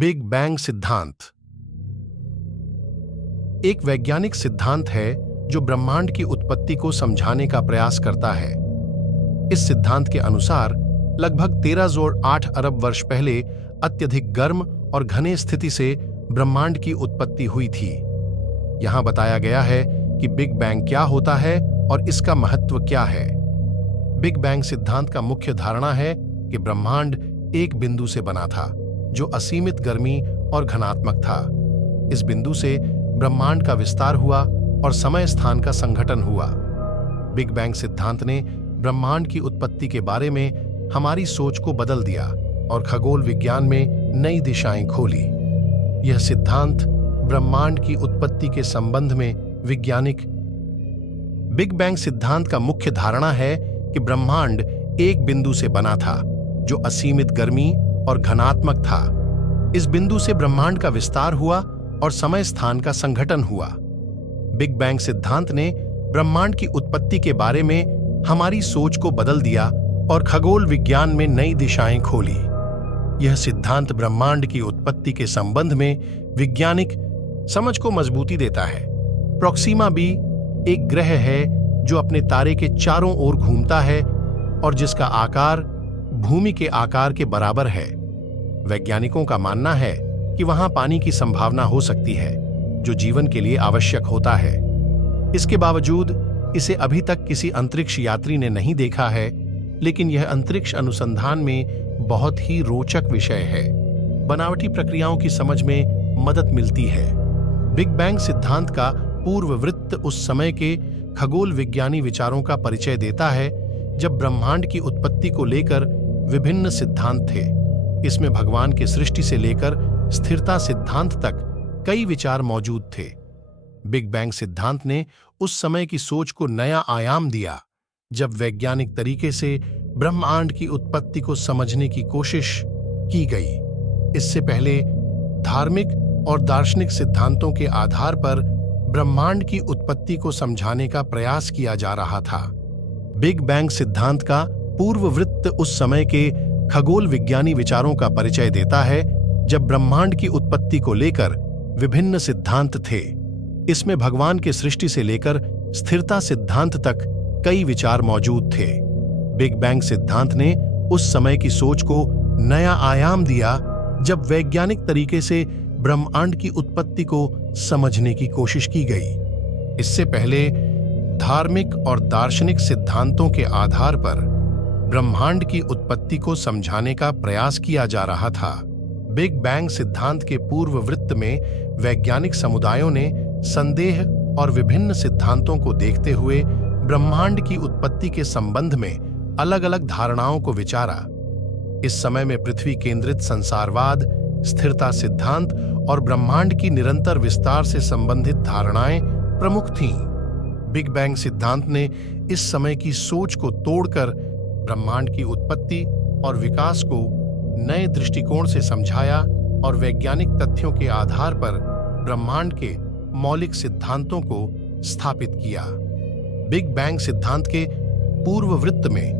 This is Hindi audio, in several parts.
बिग बैंग सिद्धांत एक वैज्ञानिक सिद्धांत है जो ब्रह्मांड की उत्पत्ति को समझाने का प्रयास करता है। इस सिद्धांत के अनुसार लगभग 13.8 अरब वर्ष पहले अत्यधिक गर्म और घने स्थिति से ब्रह्मांड की उत्पत्ति हुई थी। यहां बताया गया है कि बिग बैंग क्या होता है और इसका महत्व क्या है। बिग बैंग सिद्धांत का मुख्य धारणा है कि ब्रह्मांड एक बिंदु से बना था जो असीमित गर्मी और घनात्मक था। इस बिंदु से ब्रह्मांड का विस्तार हुआ और समय स्थान का संघटन हुआ। बिग बैंग सिद्धांत ने ब्रह्मांड की उत्पत्ति के बारे में हमारी सोच को बदल दिया और खगोल विज्ञान में नई दिशाएं खोली। यह सिद्धांत ब्रह्मांड की उत्पत्ति के संबंध में वैज्ञानिक बिग बैंग सिद्धांत का मुख्य धारणा है कि ब्रह्मांड एक बिंदु से बना था जो असीमित गर्मी और घनात्मक था। इस बिंदु से ब्रह्मांड का विस्तार हुआ और समय स्थान का संघटन हुआ। बिग बैंग सिद्धांत ने ब्रह्मांड की उत्पत्ति के बारे में हमारी सोच को बदल दिया और खगोल विज्ञान में नई दिशाएं खोली। यह सिद्धांत ब्रह्मांड की उत्पत्ति के संबंध में वैज्ञानिक समझ को मजबूती देता है। प्रोक्सिमा बी एक ग्रह है जो अपने तारे के चारों ओर घूमता है और जिसका आकार भूमि के आकार के बराबर है। वैज्ञानिकों का मानना है कि वहां पानी की संभावना हो सकती है जो जीवन के लिए आवश्यक होता है। इसके बावजूद इसे अभी तक किसी अंतरिक्ष यात्री ने नहीं देखा है, लेकिन यह अंतरिक्ष अनुसंधान में बहुत ही रोचक विषय है। बनावटी प्रक्रियाओं की समझ में मदद मिलती है। बिग बैंग सिद्धांत का पूर्ववृत्त उस समय के खगोल विज्ञानी विचारों का परिचय देता है जब ब्रह्मांड की उत्पत्ति को लेकर विभिन्न सिद्धांत थे। इसमें भगवान के सृष्टि से लेकर स्थिरता सिद्धांत तक कई विचार मौजूद थे। बिग बैंग सिद्धांत ने उस समय की सोच को नया आयाम दिया जब वैज्ञानिक तरीके से ब्रह्मांड की उत्पत्ति को समझने की कोशिश की गई। इससे पहले धार्मिक और दार्शनिक सिद्धांतों के आधार पर ब्रह्मांड की उत्पत्ति को समझाने का प्रयास किया जा रहा था। बिग बैंग सिद्धांत का पूर्ववृत्त उस समय के खगोल विज्ञानी विचारों का परिचय देता है जब ब्रह्मांड की उत्पत्ति को लेकर विभिन्न सिद्धांत थे। इसमें भगवान के सृष्टि से लेकर स्थिरता सिद्धांत तक कई विचार मौजूद थे। बिग बैंग सिद्धांत ने उस समय की सोच को नया आयाम दिया जब वैज्ञानिक तरीके से ब्रह्मांड की उत्पत्ति को समझने की कोशिश की गई। इससे पहले धार्मिक और दार्शनिक सिद्धांतों के आधार पर ब्रह्मांड की उत्पत्ति को समझाने का प्रयास किया जा रहा था। बिग बैंग सिद्धांत के पूर्ववृत्त में वैज्ञानिक समुदायों ने संदेह और विभिन्न सिद्धांतों को देखते हुए ब्रह्मांड की उत्पत्ति के संबंध में अलग-अलग धारणाओं को विचारा। इस समय में पृथ्वी केंद्रित संसारवाद, स्थिरता सिद्धांत और ब्रह्मांड की निरंतर विस्तार से संबंधित धारणाएं प्रमुख थीं। बिग बैंग सिद्धांत ने इस समय की सोच को तोड़कर ब्रह्मांड की उत्पत्ति और विकास को नए दृष्टिकोण से समझाया और वैज्ञानिक तथ्यों के आधार पर ब्रह्मांड के मौलिक सिद्धांतों को स्थापित किया। बिग बैंग सिद्धांत के पूर्ववृत्त में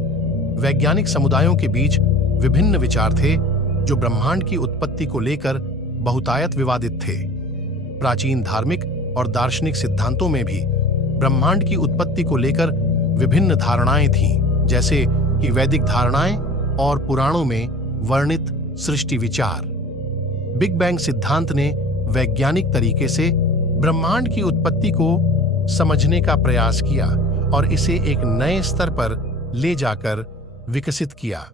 वैज्ञानिक समुदायों के बीच विभिन्न विचार थे जो ब्रह्मांड की उत्पत्ति को लेकर बहुतायत विवादित थे। प्राचीन धार्मिक और दार्शनिक सिद्धांतों में भी ब्रह्मांड की उत्पत्ति को लेकर विभिन्न धारणाएं थीं, जैसे कि वैदिक धारणाएं और पुराणों में वर्णित सृष्टि विचार। बिग बैंग सिद्धांत ने वैज्ञानिक तरीके से ब्रह्मांड की उत्पत्ति को समझने का प्रयास किया और इसे एक नए स्तर पर ले जाकर विकसित किया।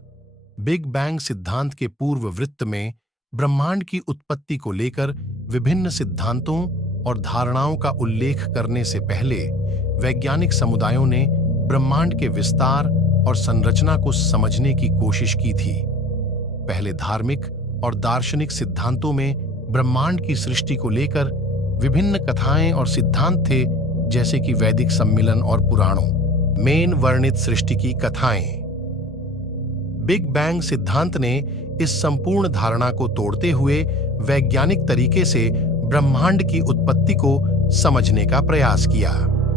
बिग बैंग सिद्धांत के पूर्ववृत्त में ब्रह्मांड की उत्पत्ति को लेकर विभिन्न सिद्धांतों और धारणाओं का उल्लेख करने से पहले वैज्ञानिक समुदायों ने ब्रह्मांड के विस्तार और संरचना को समझने की कोशिश की थी। पहले धार्मिक और दार्शनिक सिद्धांतों में ब्रह्मांड की सृष्टि को लेकर विभिन्न कथाएं और सिद्धांत थे, जैसे कि वैदिक सम्मिलन और पुराणों में वर्णित सृष्टि की कथाएं। बिग बैंग सिद्धांत ने इस संपूर्ण धारणा को तोड़ते हुए वैज्ञानिक तरीके से ब्रह्मांड की उत्पत्ति को समझने का प्रयास किया।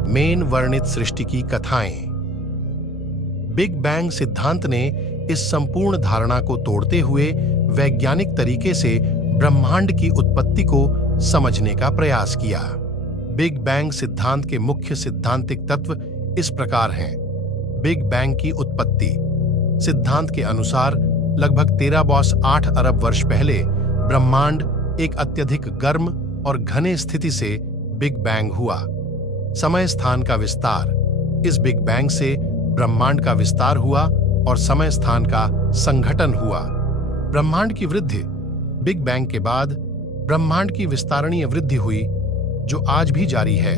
मेन वर्णित सृष्टि की कथाएं। बिग बैंग सिद्धांत ने इस संपूर्ण धारणा को तोड़ते हुए वैज्ञानिक तरीके से ब्रह्मांड की उत्पत्ति को समझने का प्रयास किया। बिग बैंग सिद्धांत के मुख्य सिद्धांतिक तत्व इस प्रकार हैं। बिग बैंग की उत्पत्ति। सिद्धांत के अनुसार लगभग 13.8 अरब वर्ष पहले ब्रह्मांड एक अत्यधिक गर्म और घने स्थिति से बिग बैंग हुआ। समय स्थान का विस्तार। इस बिग बैंग से ब्रह्मांड का विस्तार हुआ और समय स्थान का संघटन हुआ। ब्रह्मांड की वृद्धि। बिग बैंग के बाद ब्रह्मांड की विस्तारणीय वृद्धि हुई जो आज भी जारी है।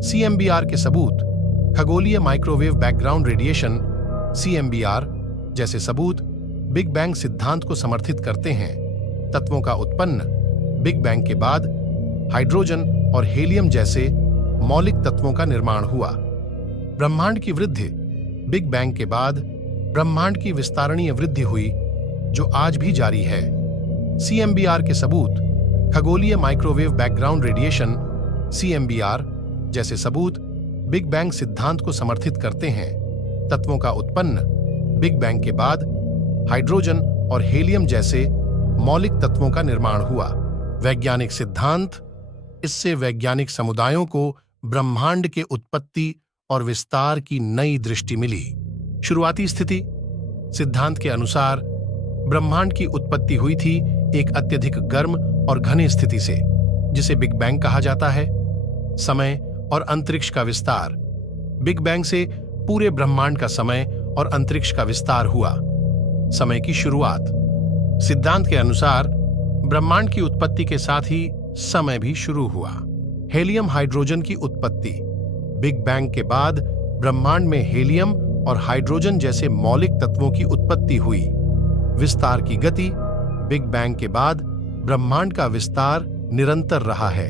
CMBR के सबूत। खगोलीय माइक्रोवेव बैकग्राउंड रेडिएशन CMBR जैसे सबूत बिग बैंग सिद्धांत को समर्थित करते हैं। तत्वों का उत्पन्न। बिग बैंग के बाद हाइड्रोजन और हीलियम जैसे मौलिक तत्वों का निर्माण हुआ। ब्रह्मांड की वृद्धि। बिग बैंग के बाद ब्रह्मांड की विस्तारणीय वृद्धि हुई जो आज भी जारी है। CMBR के सबूत। खगोलीय माइक्रोवेव बैकग्राउंड रेडिएशन CMBR जैसे सबूत बिग बैंग सिद्धांत को समर्थित करते हैं। तत्वों का उत्पन्न। बिग बैंग के बाद हाइड्रोजन और हीलियम जैसे मौलिक तत्वों का निर्माण हुआ। वैज्ञानिक सिद्धांत। इससे वैज्ञानिक समुदायों को ब्रह्मांड के उत्पत्ति और विस्तार की नई दृष्टि मिली। शुरुआती स्थिति। सिद्धांत के अनुसार ब्रह्मांड की उत्पत्ति हुई थी एक अत्यधिक गर्म और घने स्थिति से, जिसे बिग बैंग कहा जाता है। समय और अंतरिक्ष का विस्तार। बिग बैंग से पूरे ब्रह्मांड का समय और अंतरिक्ष का विस्तार हुआ। समय की शुरुआत। सिद्धांत के अनुसार ब्रह्मांड की उत्पत्ति के साथ ही समय भी शुरू हुआ। हीलियम हाइड्रोजन की उत्पत्ति। बिग बैंग के बाद ब्रह्मांड में हीलियम और हाइड्रोजन जैसे मौलिक तत्वों की उत्पत्ति हुई। विस्तार की गति। बिग बैंग के बाद ब्रह्मांड का विस्तार निरंतर रहा है।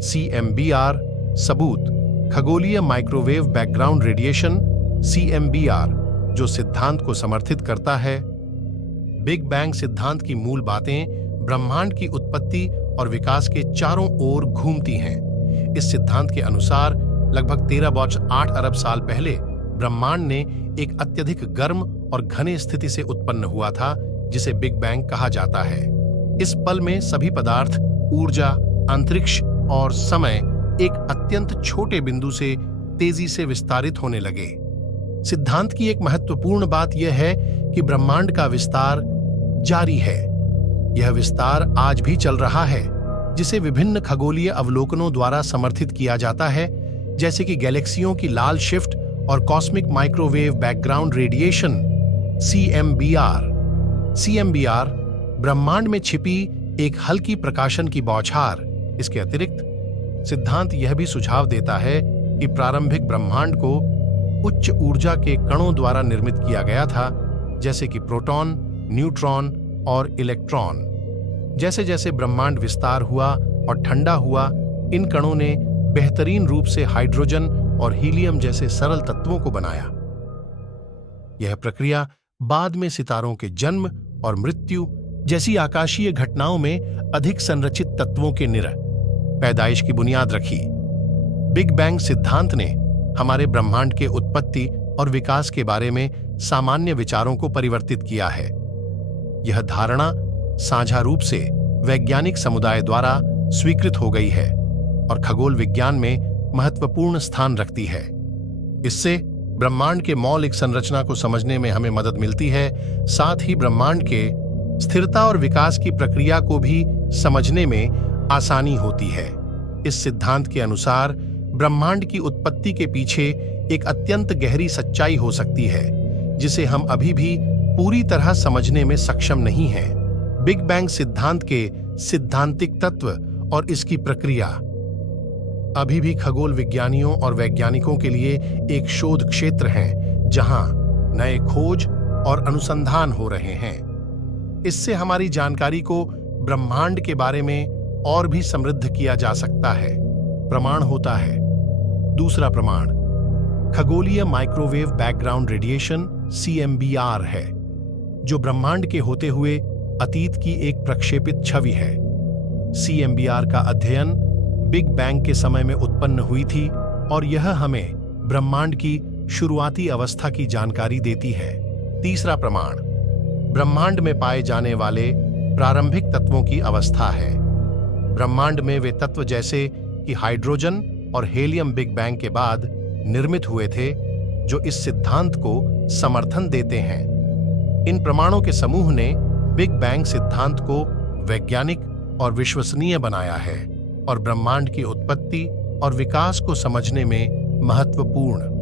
CMBR सबूत। खगोलीय माइक्रोवेव बैकग्राउंड रेडिएशन CMBR जो सिद्धांत को समर्थित करता है। बिग बैंग सिद्धांत की मूल बातें ब्रह्मांड की उत्पत्ति और विकास के चारों ओर घूमती हैं। इस सिद्धांत के अनुसार लगभग 13.8 अरब साल पहले ब्रह्मांड ने एक अत्यधिक गर्म और घने स्थिति से उत्पन्न हुआ था, जिसे बिग बैंग कहा जाता है। इस पल में सभी पदार्थ, ऊर्जा, अंतरिक्ष और समय एक अत्यंत छोटे बिंदु से तेजी से विस्तारित होने लगे। सिद्धांत की एक महत्वपूर्ण बात यह है कि ब्रह्मांड का विस्तार जारी है। यह विस्तार आज भी चल रहा है, जिसे विभिन्न खगोलीय अवलोकनों द्वारा समर्थित किया जाता है, जैसे कि गैलेक्सियों की लाल शिफ्ट और cosmic microwave background radiation CMBR। CMBR ब्रह्मांड में छिपी एक हल्की प्रकाशन की बौछार। इसके अतिरिक्त सिद्धांत यह भी सुझाव देता है कि प्रारंभिक ब्रह्मांड को उच्च ऊर्जा के कणों द्वारा निर्मित किया गया था, जैसे कि प्रोटॉन, न्यूट्रॉन और इलेक्ट्रॉन। जैसे जैसे ब्रह्मांड विस्तार हुआ और ठंडा हुआ, इन कणों ने बेहतरीन रूप से हाइड्रोजन और हीलियम जैसे सरल तत्वों को बनाया। यह प्रक्रिया बाद में सितारों के जन्म और मृत्यु जैसी आकाशीय घटनाओं में अधिक संरचित तत्वों के पैदाइश की बुनियाद रखी। बिग बैंग सिद्धांत ने हमारे ब्रह्मांड के उत्पत्ति और विकास के बारे में सामान्य विचारों को परिवर्तित किया है। यह धारणा साझा रूप से वैज्ञानिक समुदाय द्वारा स्वीकृत हो गई है और खगोल विज्ञान में महत्वपूर्ण स्थान रखती है। इससे ब्रह्मांड के मौलिक संरचना को समझने में हमें मदद मिलती है, साथ ही ब्रह्मांड के स्थिरता और विकास की प्रक्रिया को भी समझने में आसानी होती है। इस सिद्धांत के अनुसार ब्रह्मांड की उत्पत्ति के पीछे एक अत्यंत गहरी सच्चाई हो सकती है, जिसे हम अभी भी पूरी तरह समझने में सक्षम नहीं हैं। बिग बैंग सिद्धांत के सिद्धांतिक तत्व और इसकी प्रक्रिया अभी भी खगोल विज्ञानियों और वैज्ञानिकों के लिए एक शोध क्षेत्र हैं, जहां नए खोज और अनुसंधान हो रहे हैं। इससे हमारी जानकारी को ब्रह्मांड के बारे में और भी समृद्ध किया जा सकता है। प्रमाण होता है। दूसरा प्रमाण खगोलीय माइक्रोवेव बैकग्राउंड रेडिएशन CMBR है, जो ब्रह्मांड के होते हुए अतीत की एक प्रक्षेपित छवि है। CMBR का अध्ययन बिग बैंग के समय में उत्पन्न हुई थी और यह हमें ब्रह्मांड की शुरुआती अवस्था की जानकारी देती है। तीसरा प्रमाण ब्रह्मांड में पाए जाने वाले प्रारंभिक तत्वों की अवस्था है। ब्रह्मांड में वे तत्व जैसे कि हाइड्रोजन और हेलियम बिग बैंग के बाद निर्मित हुए थे, जो इस सिद्धांत को समर्थन देते हैं। इन प्रमाणों के समूह ने बिग बैंग सिद्धांत को वैज्ञानिक और विश्वसनीय बनाया है और ब्रह्मांड की उत्पत्ति और विकास को समझने में महत्वपूर्ण